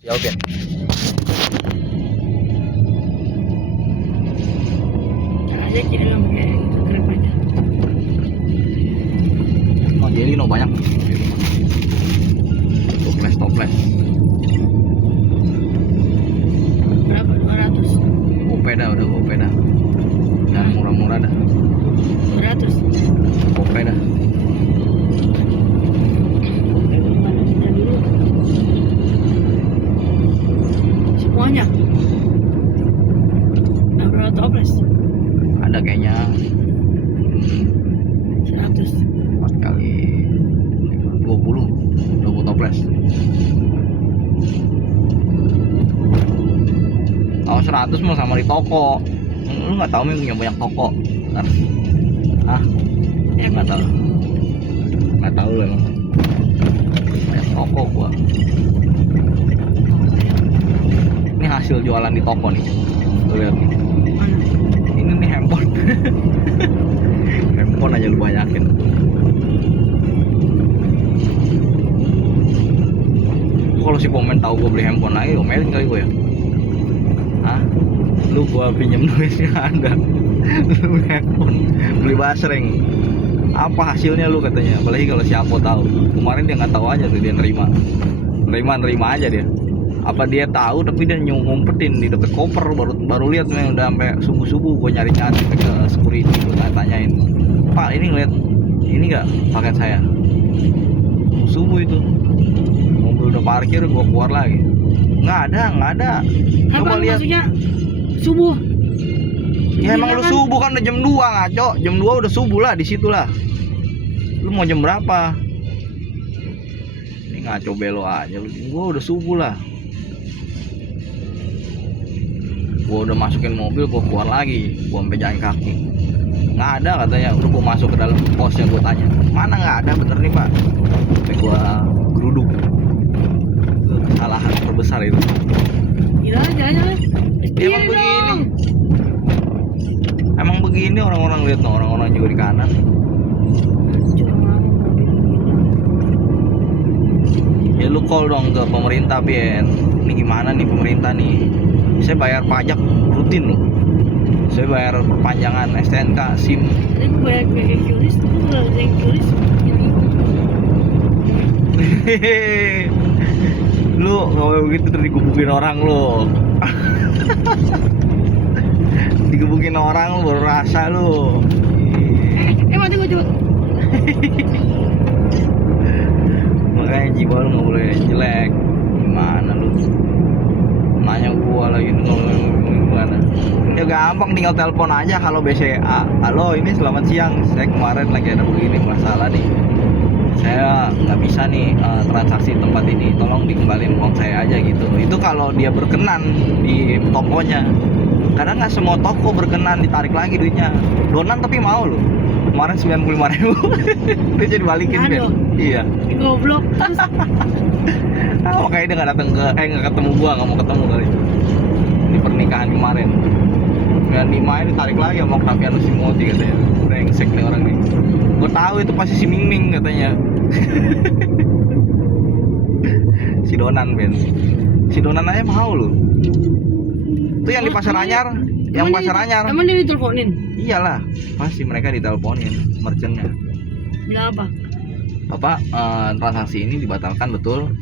Jawab ya. Aja kira lang pakai kereta aja. Oh jadi no banyak. Toples. Berapa? 200. Gope dah, udah gope dah. Jangan murah-murah dah. 200. Gope dah. Mana kita dulu? Semuanya. Nah, berapa toples? Ada kayaknya 100. 4 kali 20 toples. Kalau 100 mau sama di toko. Lu nggak tahu punya banyak toko. Ntar. Ah, nggak tahu. Nggak tahu lu emang. Banyak toko gua. Ini hasil jualan di toko nih. Lu lihat nih. Mana? Ini nih handphone. Handphone aja lu banyakin. Kalau si Pomen tahu gue beli handphone lagi, omelin kali gue ya. Hah? Lu gua pinjam duitnya ada. Lu beli handphone, beli basreng. Apa hasilnya lu katanya? Apalagi kalau si Apo tahu. Kemarin dia nggak tahu aja tuh, dia nerima aja dia. Apa dia tahu tapi dia ngumpetin di dekat koper, baru lihat nih udah sampai subuh gue nyari ke security, gue tanyain, Pak ini ngeliat ini nggak paket saya? Subuh itu mobil udah parkir, gue keluar lagi, nggak ada. Coba Apa lihat. maksudnya subuh? Ya emang lu subuh kan udah jam 2 ngaco, jam 2 udah subuh lah di situ lah. Lu mau jam berapa? Ini ngaco belo aja lu. Gua udah subuh lah. Gua udah masukin mobil, gua keluar lagi, gua sampai jalan kaki. Nggak ada katanya. Udah gua masuk ke dalam posnya, gua tanya, mana nggak ada, bener nih Pak. Sampai gua geruduk. Itu kesalahan terbesar itu. Gila aja. Emang begini. Emang begini orang-orang lihat, no, orang-orang juga di kanan. Ya lu call dong ke pemerintah, Bien. Ini gimana nih pemerintah nih? Saya bayar pajak rutin loh. Saya bayar perpanjangan STNK, SIM. Tapi gue bayar pakai QRIS, itu kalau ada yang QRIS Lu kalau begitu terus digebukin orang lu. Digebukin orang lu baru rasa lu. mati gue coba. Makanya jiwa lu nggak boleh jelek. Gimana lu? Nanya gua lagi gimana? Ya gampang, tinggal telepon aja. Halo BCA. Halo, ini selamat siang. Saya kemarin lagi ada begini masalah nih. Saya nggak bisa nih transaksi tempat ini. Tolong dikembaliin uang saya aja gitu. Itu kalau dia berkenan di tokonya. Karena nggak semua toko berkenan ditarik lagi duitnya. Donan tapi mau loh. Kemarin 95.000 dia jadi balikin kan? Iya. Goblok. Terus Makanya dia nggak datang nggak ketemu gua, nggak mau ketemu kali. Di pernikahan kemarin. Dan Nima ini ditarik lagi sama Octaviano Simoti katanya. Brengsek nih orang nih. Gua tahu itu pasti si Ming Ming katanya. Si Donan Ben. Si Donan aja mau loh. Itu yang di Pasar Anyar, yang Pasar Anyar. Emang dia diteleponin? Iyalah, pasti mereka diteleponin merchantnya. Bilang apa? Bapak, transaksi ini dibatalkan betul?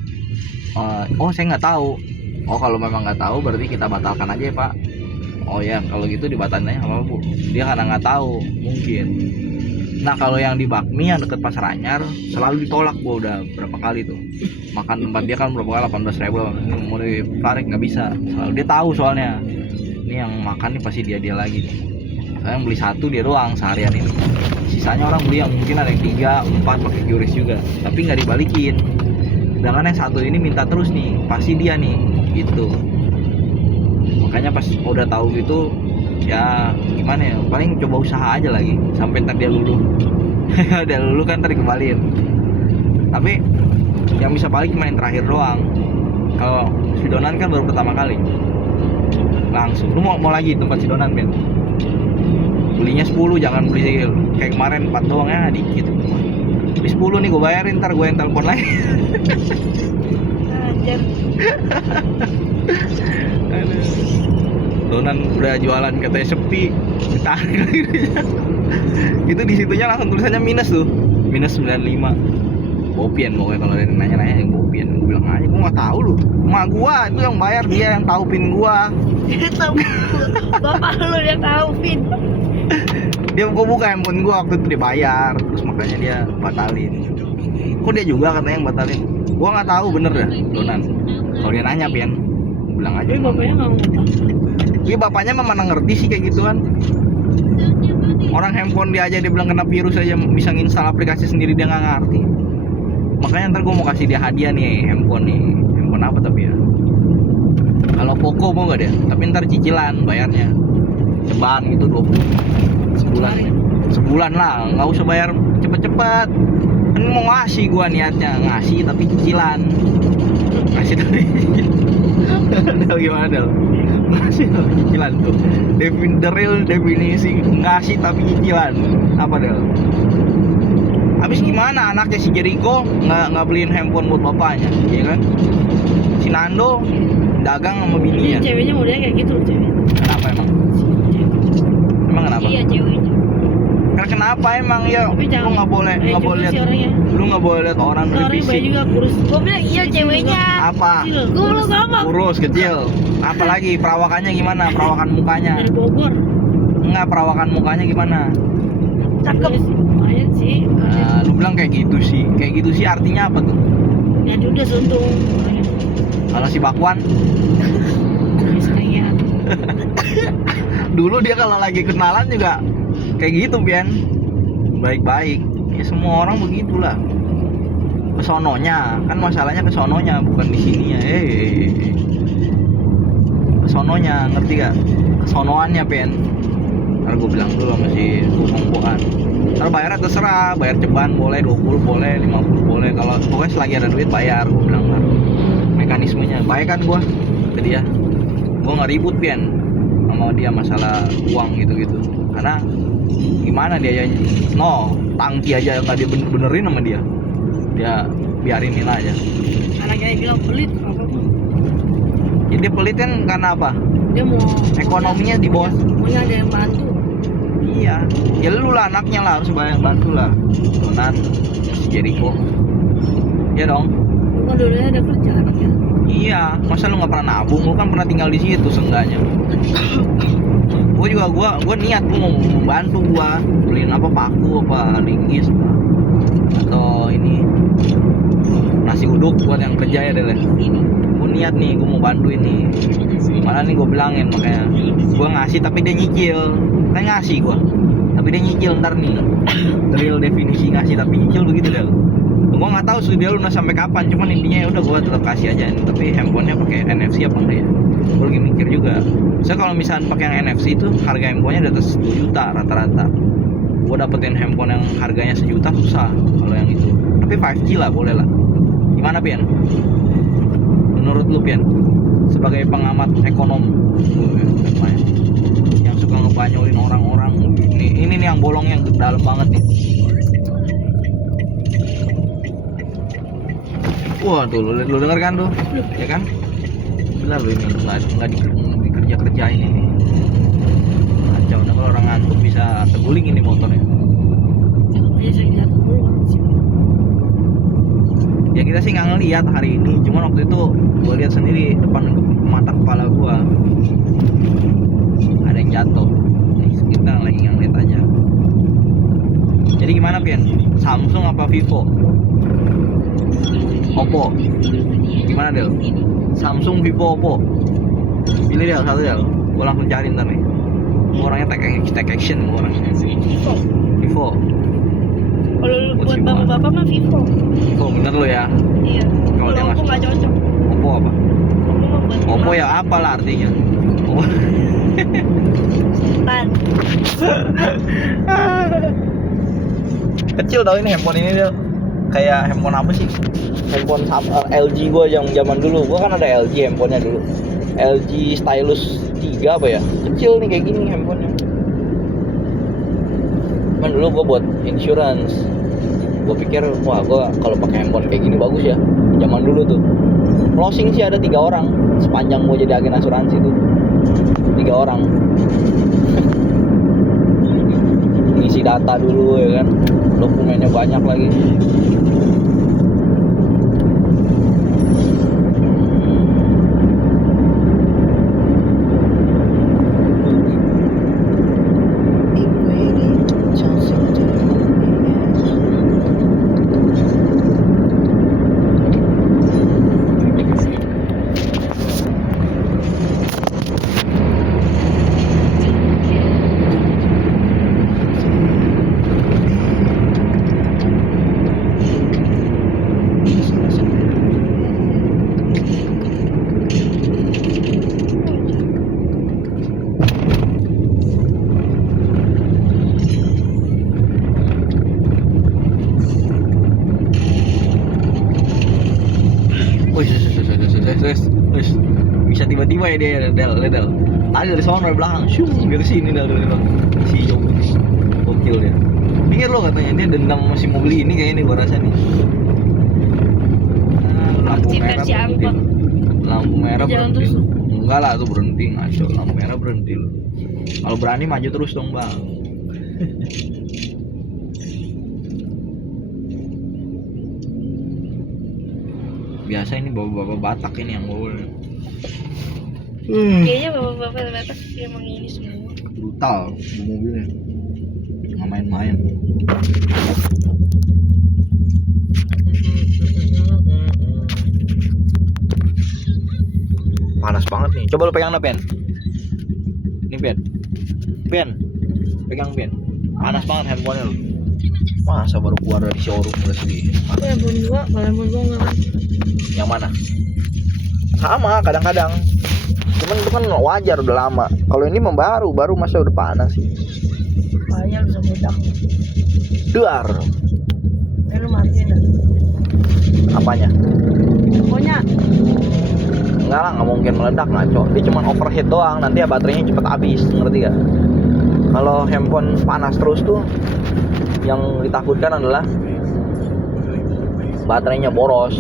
Oh saya nggak tahu. Oh kalau memang nggak tahu berarti kita batalkan aja ya Pak. Oh ya kalau gitu dibatalkannya apa Bu? Dia karena nggak tahu mungkin. Nah kalau yang di Bakmi yang deket Pasar Anyar selalu ditolak gua udah berapa kali tuh. Makan tempat dia kan berapa kali 18.000, mau ditarik nggak bisa. Selalu dia tahu soalnya. Ini yang makan nih pasti dia lagi nih. Saya yang beli satu dia doang seharian ini. Sisanya orang beli yang mungkin ada yang 3, 4 pakai QRIS juga, tapi nggak dibalikin. Sedangkan yang satu ini minta terus nih, pasti dia nih gitu. Makanya pas udah tahu gitu ya gimana ya, paling coba usaha aja lagi sampai ntar dia luluh. Dia luluh kan ntar dikembaliin. Tapi yang bisa balik cuma yang terakhir doang. Kalau si Donan kan baru pertama kali langsung. Lu mau lagi tempat si Donan Ben? Belinya 10, jangan beli kayak kemarin 4 doang ya, dikit. Beli 10 nih gue bayarin, ntar gue yang telepon lagi. Anjir. Aduh. Donan udah jualan katanya sepi, ditarik lagi dia. Itu di situnya langsung tulisannya minus tuh, minus 95. Bopian pokoknya kalau ada yang nanya-nanya yang bopian. Gue bilang aja, gue nggak tahu lu. Emak gua itu yang bayar, dia yang tahu pin gua. Dia tahu. Bapak lu yang tahu pin. Dia buka handphone gua waktu itu dia bayar, terus makanya dia batalin. Kok dia juga katanya yang batalin? Gua nggak tahu bener ya, Donan. Kalau dia nanya pian, bilang aja. Tapi bapaknya nggak ngomong. Iya bapaknya mah mana ngerti sih kayak gituan. Orang handphone dia aja dia bilang kena virus aja bisa nginstal aplikasi sendiri dia nggak ngerti. Makanya ntar gue mau kasih dia hadiah nih handphone nih. Handphone apa tapi ya? Kalau Poco mau nggak dia? Tapi ntar cicilan bayarnya. Ceban gitu 20 sebulan. Sebulan lah, nggak usah bayar cepet-cepet. Kan mau ngasih gua niatnya ngasih tapi cicilan. Ngasih tapi Del gimana Del? Ngasih tapi cicilan tuh. The real definisi ngasih tapi cicilan. Apa Del? Habis gimana anaknya si Jericho nggak beliin handphone buat bapaknya, ya kan? Si Nando dagang sama bininya. Ceweknya modelnya kayak gitu loh cewek. Kenapa emang? Emang kenapa? Iya ceweknya. Karena kenapa emang ya? Tapi Lu jangan. nggak boleh lihat. Si orangnya. Lu nggak boleh lihat orang dari Orangnya bayi fisik. juga kurus. Gua bilang iya ceweknya. Apa? Gua belum sama. Kurus, kecil. Apalagi perawakannya gimana? Perawakan mukanya? Dari Bogor. Enggak, perawakan mukanya gimana? Cakep. Lumayan sih. Nah, lu bilang kayak gitu sih. Kayak gitu sih artinya apa tuh? Ya udah untung. Kalau si Bakwan, Misalnya. dulu dia kalau lagi kenalan juga kayak gitu, Pian. Baik-baik. Ya semua orang begitulah. Kesononya, kan masalahnya kesononya bukan di sininya. Kesononya, ngerti gak? Kesonoannya, Pian. Ntar gue bilang dulu sama si tukang. Ntar bayarnya terserah, bayar ceban boleh, 20 boleh, 50 boleh. Kalau pokoknya selagi ada duit bayar, gue bilang ntar. Mekanismenya, baik kan gue ke dia. Gue nggak ribut Pian sama dia masalah uang gitu-gitu. Karena gimana dia aja, tangki aja nggak dia benerin sama dia. Dia biarinin aja. Anaknya bilang pelit apa pun. Jadi dia pelit kan karena apa? Dia mau Ekonominya di bawah. Maunya ada yang bantu. Iya, ya lu lah anaknya lah harus banyak bantu lah. Donan, si Jericho. Iya dong. Gua dulunya ada kerja anaknya. Iya, masa lu nggak pernah nabung? Lu kan pernah tinggal di situ seenggaknya. Gua niat gua mau membantu gua beliin apa paku apa linggis atau ini nasi uduk buat yang kerja ya Del. Gua niat nih, gua mau bantu ini. Malah nih gua bilangin makanya gua ngasih tapi dia nyicil. Kan ngasih gua tapi dia nyicil ntar nih. Real definisi ngasih tapi nyicil begitu Del. Gua nggak tahu sih dia lunas sampai kapan, cuman intinya ya udah gua tetap kasih aja. Tapi handphonenya pakai NFC apa enggak ya? Gua lagi mikir juga. Saya kalau misalnya pakai yang NFC itu harga handphonenya di atas 1 juta rata-rata. Gua dapetin handphone yang harganya 1 juta susah kalau yang itu. Tapi 5G lah boleh lah. Gimana Pian? Menurut lu Pian? Sebagai pengamat ekonom yang suka ngebanyolin orang-orang, ini nih yang bolong yang dalam banget nih. Wah tuh lu denger kan tuh, ya kan? Benar lu ini nggak dikerja-kerjain ini. Kacau, nah kalau orang ngantuk bisa terguling ini motornya. Ya saya lihat dulu sih. Ya kita sih nggak ngeliat hari ini, cuman waktu itu gue lihat sendiri depan mata kepala gue ada yang jatuh. Nih, kita lagi ngeliat aja. Jadi gimana Pian? Samsung apa Vivo? Oppo? Gimana Del? Samsung, Vivo, Oppo? Pilih Del, satu Del. Gue langsung cari ntar nih. Gua orangnya take action orangnya. Vivo. Kalau buat bapak-bapak mah Vivo. Vivo bener lo ya. Iya. Kalau dia Oppo nggak cocok. Oppo apa? Oppo mah buat Oppo ya apa lah artinya? Tan. Kecil tau ini handphone ini Del. Kayak handphone apa sih? Handphone LG gua yang zaman dulu. Gua kan ada LG handphonenya dulu. LG Stylus 3 apa ya? Kecil nih kayak gini handphonenya. Kan dulu gua buat insurance. Gua pikir wah gua kalau pakai handphone kayak gini bagus ya. Zaman dulu tuh closing sih ada 3 orang sepanjang gua jadi agen asuransi tuh. 3 orang. Ngisi data dulu ya kan, dokumennya banyak lagi. Wih, bisa tiba-tiba ya dia Del. Tadi dari sana dari belakang, shung dari sini Del. Si Joko, gokil dia. Pikir lo katanya dia dendam masih mau beli ini kayak ini gua rasa nih. Lampu merah berhenti. Lampu merah berhenti. Enggak lah tuh berhenti ngaco. Lampu merah berhenti lo. Kalau berani maju terus dong bang. Biasa ini bapak-bapak Batak ini yang bawa. Kayaknya bapak-bapak Batak emang ini semua. Brutal mobilnya, nggak main-main. Panas banget nih. Coba lu pegang dah, Pen. Ini Pen. Pegang Pen. Panas banget handphonenya lu. Masa baru keluar dari showroom udah sedih. Aku handphone gua, kalau handphone gua nggak. Yang mana? Sama kadang-kadang. Cuman itu kan wajar udah lama. Kalau ini mah baru masa udah panas sih. Bahaya bisa meledak. Duar. Lu matiin dah. Apanya? Pokoknya Enggak lah, nggak mungkin meledak ngaco. Dia cuma overheat doang, nanti ya baterainya cepet habis, ngerti gak? Kalau handphone panas terus tuh, yang ditakutkan adalah baterainya boros.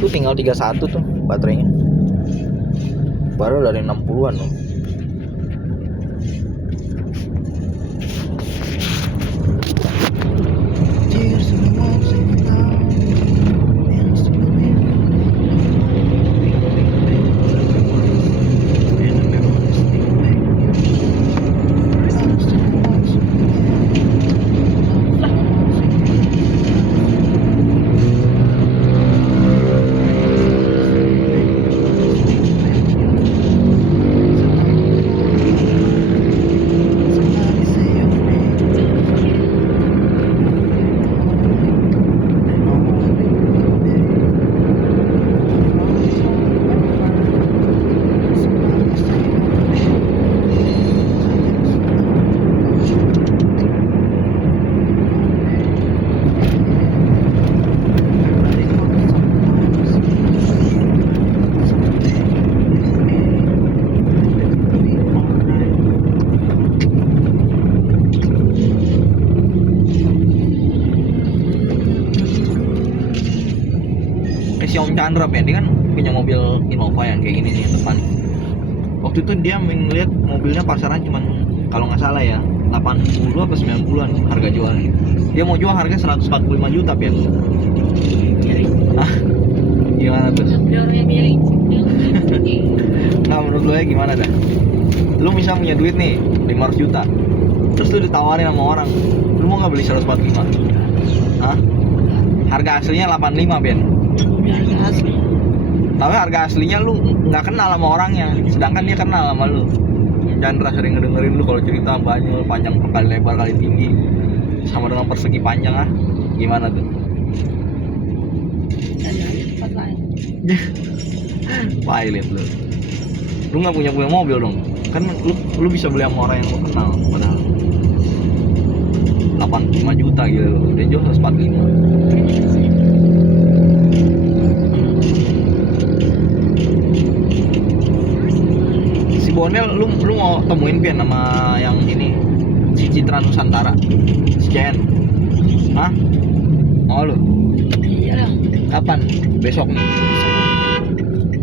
Itu tinggal 31 tuh baterainya. Baru dari 60-an loh. Si Om Chandra ya, dia kan punya mobil Innova yang kayak gini nih depan. Waktu itu dia ngeliat mobilnya pasaran cuman kalau nggak salah ya 80 apa 90-an harga jualnya. Dia mau jual harga 145 juta ya. Hah? Gimana tuh? orangnya miring. Nah menurut lo ya gimana dah? Lu misal punya duit nih 500 juta, terus lu ditawarin sama orang, lu mau nggak beli 145? Hah? Harga aslinya 85 Ben. Harga asli. Tapi harga aslinya lu nggak kenal sama orangnya, sedangkan dia kenal sama lu. Chandra sering ngedengerin lu kalau cerita banyak, panjang kali lebar kali tinggi, sama dengan persegi panjang ah. Gimana tuh? Ada tempat lain. Pilot lu. Lu nggak punya mobil dong? Kan lu bisa beli sama orang yang lu kenal, padahal 85 juta gitu loh. Dia jual 145. Bondel lu mau temuin Pian nama yang ini si Citra Nusantara, si Jen. Hah? Mau lu? Iya lah. Kapan? Besok nih.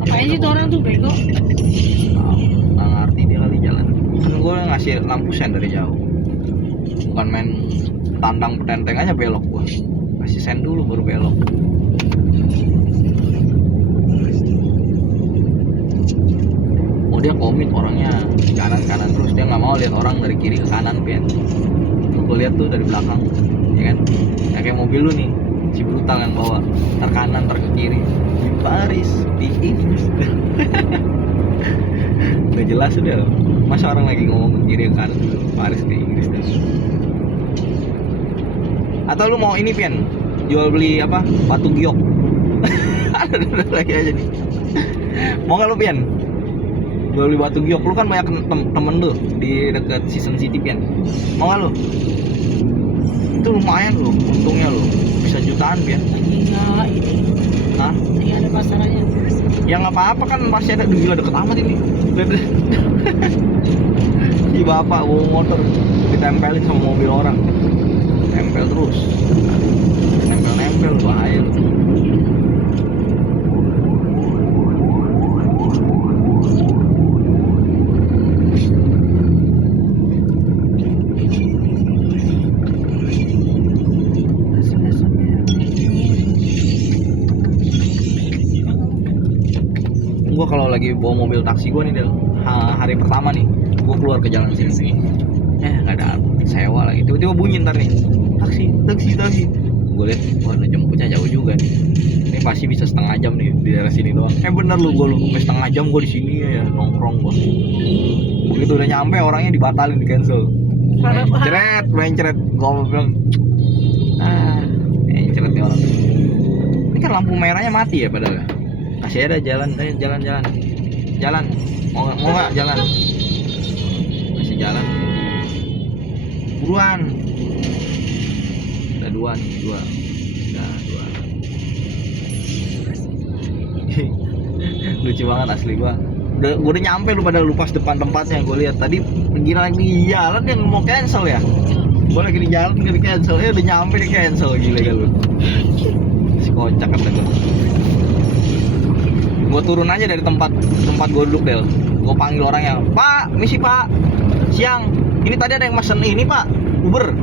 Apaan sih tuh orang tuh bego? Nggak ngerti dia kali jalan. Kan gue ngasih lampu sen dari jauh. Bukan main tandang petenteng aja belok gua. Kasih sen dulu baru belok. Oh dia komit orangnya kanan terus, dia nggak mau lihat orang dari kiri ke kanan Pian. Gue lihat tuh dari belakang, ya kan? Ya, kayak mobil lu nih, si brutal yang bawa ntar kanan ntar ke kiri di Paris di Inggris. Udah jelas udah, masa orang lagi ngomong ke kiri ke kanan Paris di Inggris deh. Atau lu mau ini Pian, jual beli apa batu giok. Ada lagi aja nih. Mau nggak lu Pian? Jual beli batu giok, lu kan banyak temen tuh di dekat Season City Pian. Mau nggak lu? Itu lumayan lu, untungnya lu bisa jutaan Pian. Enggak, ini. Hah? Lagi ada pasarannya. Ya nggak apa-apa kan pasti ada, gila deket amat ini. Si bapak bawa motor ditempelin sama mobil orang, nempel terus, nempel bahaya lu. Gue kalau lagi bawa mobil taksi gue nih Del, hari pertama nih gue keluar ke jalan sini, nggak ada sewa lagi, tiba-tiba bunyi ntar nih taksi. Gue lihat, wah jemputnya jauh juga nih, ini pasti bisa setengah jam nih di daerah sini doang. Bener lu, gue sampai setengah jam gue di sini ya nongkrong gue. Begitu udah nyampe orangnya dibatalin, di cancel. Mencret, gue bilang mencret nih orang. Ini kan lampu merahnya mati ya padahal. Kasih ada jalan, mau nggak jalan? Masih jalan, buruan. Udah dua. Lucu banget asli gua. Udah nyampe lu pada lupas depan tempatnya. Gue lihat tadi gila lagi jalan yang mau cancel ya. Gue lagi di jalan di cancel, udah nyampe di cancel, gila kan lu. Si kocak kata gue. Gue turun aja dari tempat gue duduk Del, gue panggil orangnya, Pak, misi Pak, siang, ini tadi ada yang mesen ini Pak, Uber.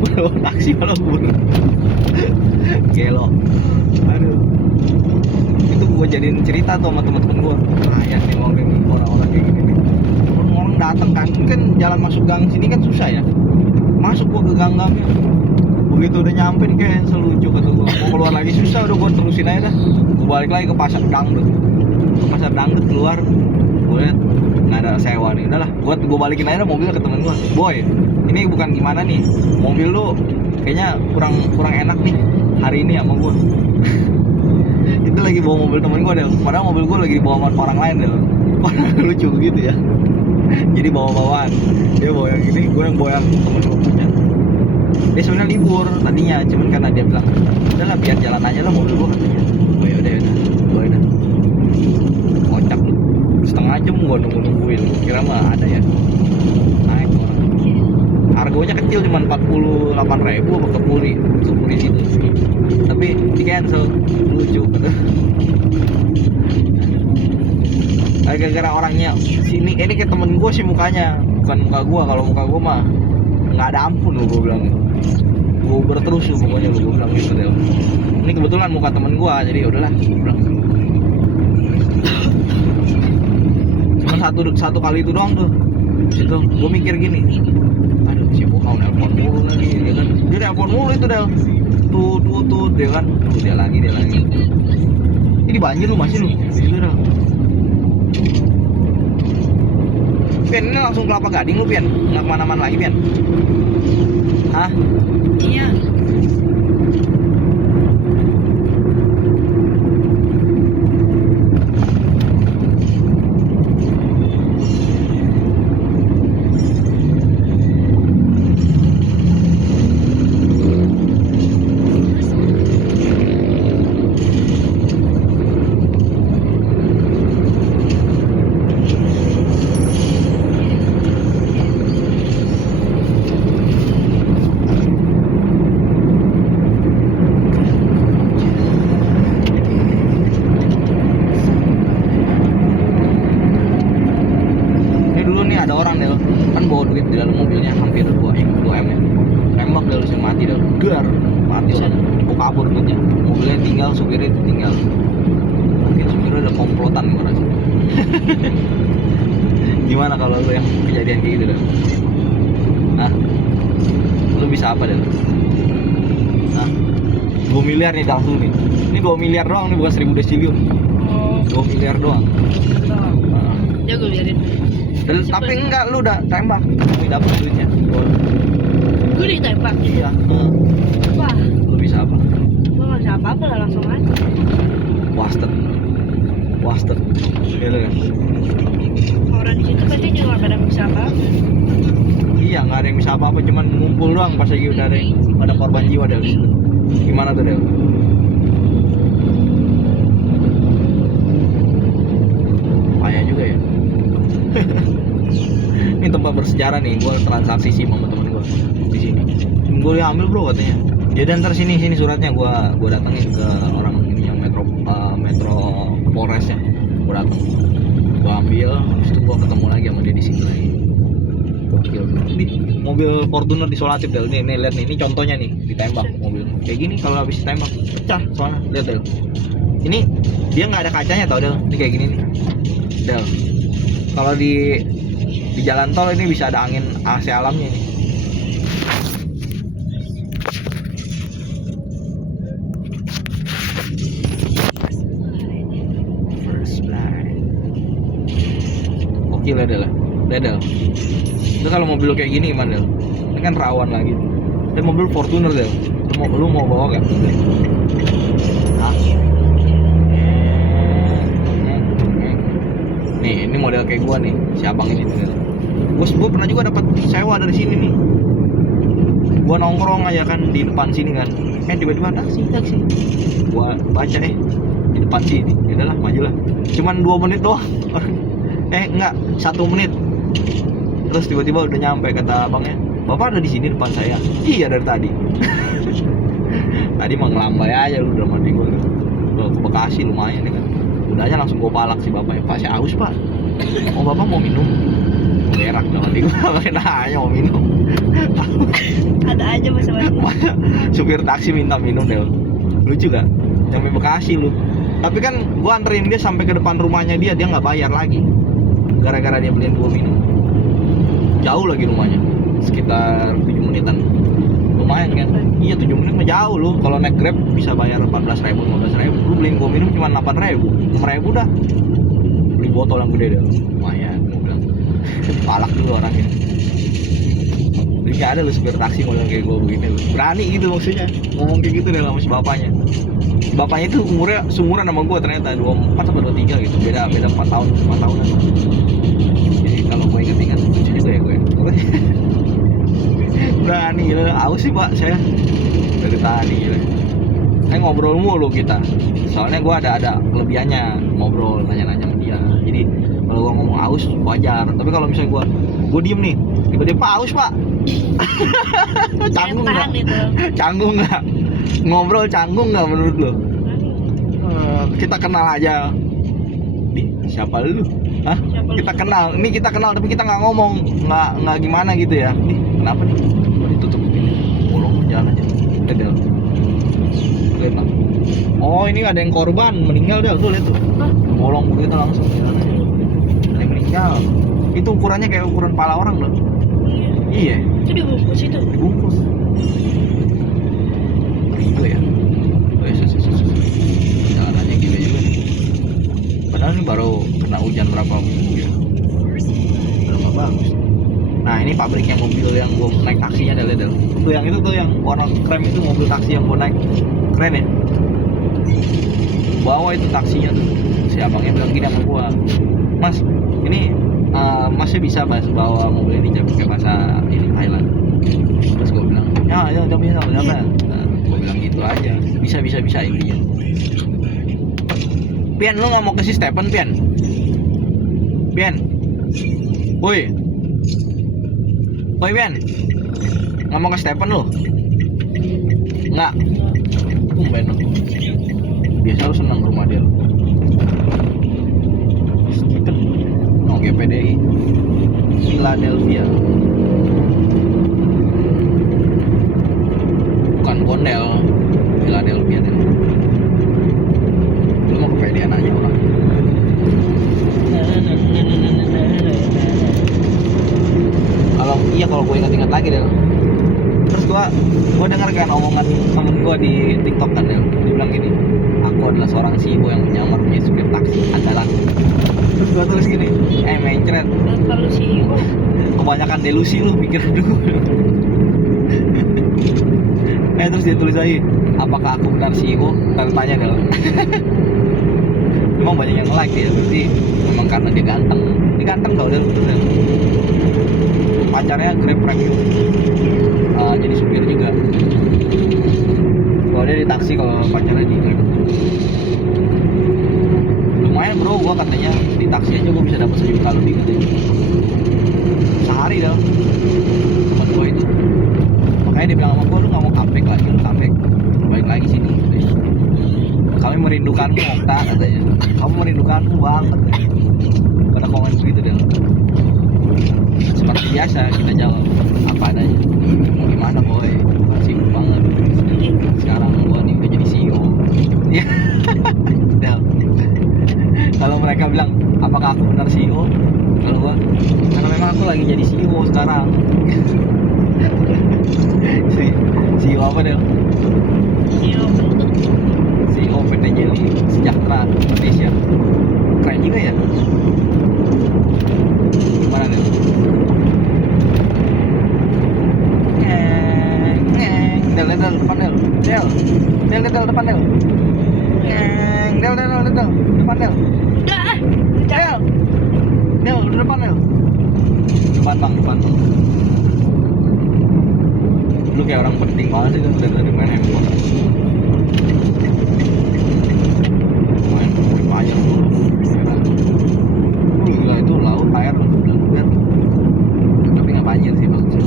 Udah taksi malah Uber. Gelo. Aduh, itu gue jadiin cerita tuh sama temen-temen gue. Ayah nih orang-orang kayak gini nih, orang datang kan jalan masuk gang sini kan susah ya, masuk gue ke gang-gangnya. Begitu udah nyampe nih cancel, lucu kata gue, mau keluar lagi susah, udah gue terusin aja dah. Gue balik lagi ke pasar dangdut, keluar, gue liat nggak ada sewa nih, udahlah gue balikin aja mobil ke temen gue. Boy, ini bukan gimana nih, mobil lu kayaknya kurang enak nih hari ini sama gue. Itu lagi bawa mobil temen gue deh, padahal mobil gue lagi dibawa sama orang lain deh. Lucu gitu ya, jadi bawa-bawaan, dia bawa yang ini, gue yang bawa yang temen gue punya. Dia sebenarnya libur tadinya, cuman karena dia bilang udahlah biar jalan aja lah mobil gua katanya. Oh ya udah, kocak lu. Setengah jam gua nungguin, kira mah ada ya. Naik orang. Harganya kecil cuma 48.000 apa kepuri situ. Tapi di cancel, lucu betul. Gara-gara orangnya sini, ini kayak temen gua sih mukanya, bukan muka gua. Kalau muka gua mah nggak ada ampun lu, gua bilang. Gue Uber terus lu pokoknya lu, gue bilang gitu deh. Ini kebetulan muka temen gue, jadi udahlah gue bilang. Cuma satu kali itu doang tuh. Situ gue mikir gini, aduh si Bokau nelpon mulu lagi, ya kan? Dia nelpon mulu itu Del. Tuh dia kan, dia lagi. Ini banjir lu masih lu, itu dah. Pian, ini langsung Kelapa Gading lu Pian, nggak kemana-mana lagi Pian? Hah? Iya. Gimana kalau lu yang kejadian kayak gitu Del? Hah? Lu bisa apa Del? Hah? 2 miliar nih langsung nih. Ini 2 miliar doang nih, bukan 1000 desillion. Oh, 2 miliar doang. betul. Nah. Ya gue liatin. Tapi enggak, lu udah tembak, tapi dapet duitnya. Gue ditembak. Iya. Wah, Lu bisa apa? gue nggak bisa apa-apa lah, langsung aja. Wasted. Gitu kan? Orang di situ pasti juga nggak pada bisa apa-apa. Iya, nggak ada yang bisa apa-apa, cuman ngumpul doang pas lagi udah ada korban jiwa dari situ. Gimana tuh Del? Payah juga ya. Ini tempat bersejarah nih, gue transaksi SIM sama temen gue di sini. Gue ambil bro katanya. Jadi ntar sini suratnya gue datengin ke orang ini yang metro Polresnya. Gue dateng, gue ambil, habis itu gue ketemu lagi sama dia di sini lagi. Gokil. Ini mobil Fortuner disolatif Del. Nih lihat nih, ini contohnya nih, ditembak mobil. Kayak gini kalau habis ditembak pecah soalnya. Lihat Del. Ini dia nggak ada kacanya tau Del. Ini kayak gini nih. Del. Kalau di jalan tol ini bisa ada angin AC alamnya nih. First Blood. Gokil ya Del. Del. Itu kalau mobil lu kayak gini gimana Del? Ini kan rawan lagi. Ini mobil Fortuner Del. Lu mau bawa gak? Hah? Nih, ini model kayak gua nih, si abang ini tuh. Gua pernah juga dapat sewa dari sini nih. Gua nongkrong aja kan di depan sini kan. Tiba-tiba taksi. Gua baca di depan sini. Ya udahlah, majulah. Cuman 2 menit doang. Enggak, 1 menit. Terus tiba-tiba udah nyampe, kata abangnya, "Bapak ada di sini depan saya." Iya, dari tadi. Tadi mah ngelambai aja lu, udah mandi gua. Ke Bekasi lumayan ya kan. Udah aja langsung gue palak si bapaknya, "Pak, saya haus Pak." "Oh, Bapak mau minum?" Berak dong nanti gue nanya mau minum. Ada aja masalah. Supir taksi minta minum Del. Lucu gak? Sampai Bekasi lu. Tapi kan gue anterin dia sampai ke depan rumahnya dia nggak bayar lagi. Gara-gara dia beliin gue minum. Jauh lagi rumahnya. Sekitar 7 menitan. Lumayan kan? Iya, 7 menit mah jauh lu. Kalau naik Grab bisa bayar 14.000, 15.000. Lu beliin gua minum cuma 8.000, 6.000 dah. Beli botol yang gede dah. Lumayan, gua bilang. Palak dulu orangnya. Jadi gak ada lu supir taksi model kayak gua begini lu. Berani gitu maksudnya. Ngomong kayak gitu deh sama si bapaknya. Si bapaknya itu umurnya seumuran sama gua ternyata, 24 atau 23 gitu. Beda 4 tahunan. Jadi kalau gua inget-inget lucu juga ya gue. Berani gila, aus sih Pak saya dari tadi gila. Saya ngobrol mulu kita, soalnya gua ada kelebihannya ngobrol, nanya-nanya sama dia. Jadi kalau gua ngomong aus wajar, tapi kalau misalnya gua diem nih, tiba-tiba "Pak, aus Pak." Canggung nggak? Canggung nggak? Ngobrol canggung nggak menurut lo? Kita kenal aja. Siapa lu? Hah? Kita kenal. Ini kita kenal tapi kita nggak ngomong, nggak gimana gitu ya. Nih, kenapa nih? Ditutup ini. Bolong jalan aja. Del. Lihat Pak. Oh, ini ada yang korban meninggal Del. Tuh lihat tuh. Bolong begitu langsung jalan aja. Ada yang meninggal. Itu ukurannya kayak ukuran pala orang loh. Iya. Itu dibungkus itu. Dibungkus. Gila ya. Jalanannya gila juga nih. Padahal ini baru kena hujan berapa minggu ya. Berapa bagus. Nah, ini pabriknya mobil yang gua naik taksinya Del. Tuh yang itu tuh yang warna krem itu mobil taksi yang gua naik. Keren ya. Bawa itu taksinya tuh. Si abangnya bilang gini sama gua, "Mas, ini masnya bisa Mas bawa mobil ini pakai bahasa ini Thailand." Terus gua bilang, ya bisa. Nah, gua bilang gitu aja. Bisa intinya. Pian, lu nggak mau ke si Stephen, Pian? Woi Pian, nggak mau ke Stephen lu? Nggak? Tumben lu. Biasa lu senang ke rumah dia. Stephen, no GPDI, Philadelphia. Bukan Bondel, Philadelphia deh. Lu mau kepedean aja orang. Gua tulis gini, mencret. Bapak lu CEO. Kebanyakan delusi lu pikir dulu. Terus dia tulis lagi, apakah aku benar CEO? Tanya Del. Memang banyak yang like ya, berarti memang karena dia ganteng. Dia ganteng tau Del. Pacarnya Grab Premium, jadi supir juga. Kalau dia di taksi, kalau pacarnya di Grab. Lumayan bro, gua katanya di taksi aja gua bisa dapat 1 juta lebih katanya. Sehari Del. Teman gua itu. Makanya dia bilang sama gua, lu nggak mau comeback lagi, lu comeback balik lagi sini. Kami merindukanmu Okta katanya. Kamu merindukanmu banget. Pada komen begitu Del. Seperti biasa kita jawab apa adanya. Mau gimana boy, sibuk banget. Sekarang gua nih udah jadi CEO. Ya. Del. Kalau mereka bilang apakah aku benar CEO? Kalau gua, karena memang aku lagi jadi CEO sekarang. CEO apa Del? CEO bentuk. CEO PT Jelly Sejahtera Indonesia. Keren juga ya. Gimana Del? Del depan Del. Del depan Del. Del depan Del. Udah. Del depan Del. Depan bang. Lu kayak orang penting banget sih kan dari main handphone. Main aja lu. Gila itu laut air udah luber. Tapi nggak banjir sih bagus.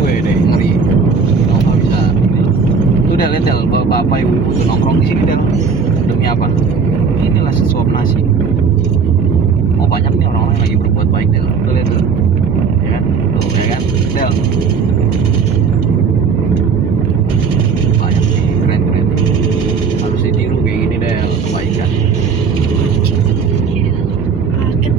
Wih deh ngeri. Kenapa bisa ini? Tuh Del, lihat Del, bapak ibu tuh nongkrong di sini Del. Demi apa? Inilah sesuap nasi. Oh banyak nih orang-orang yang lagi berbuat baik Del. Tuh lihat tuh. Ya kan? Tuh ya kan? Del. Banyak nih, keren. Harus ditiru kayak gini Del, kebaikan. Kaget.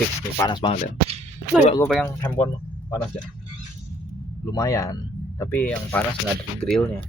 Fix nih, panas banget ya. Coba gue pegang handphone lu, panas ya. Lumayan, tapi yang panas nggak di grillnya.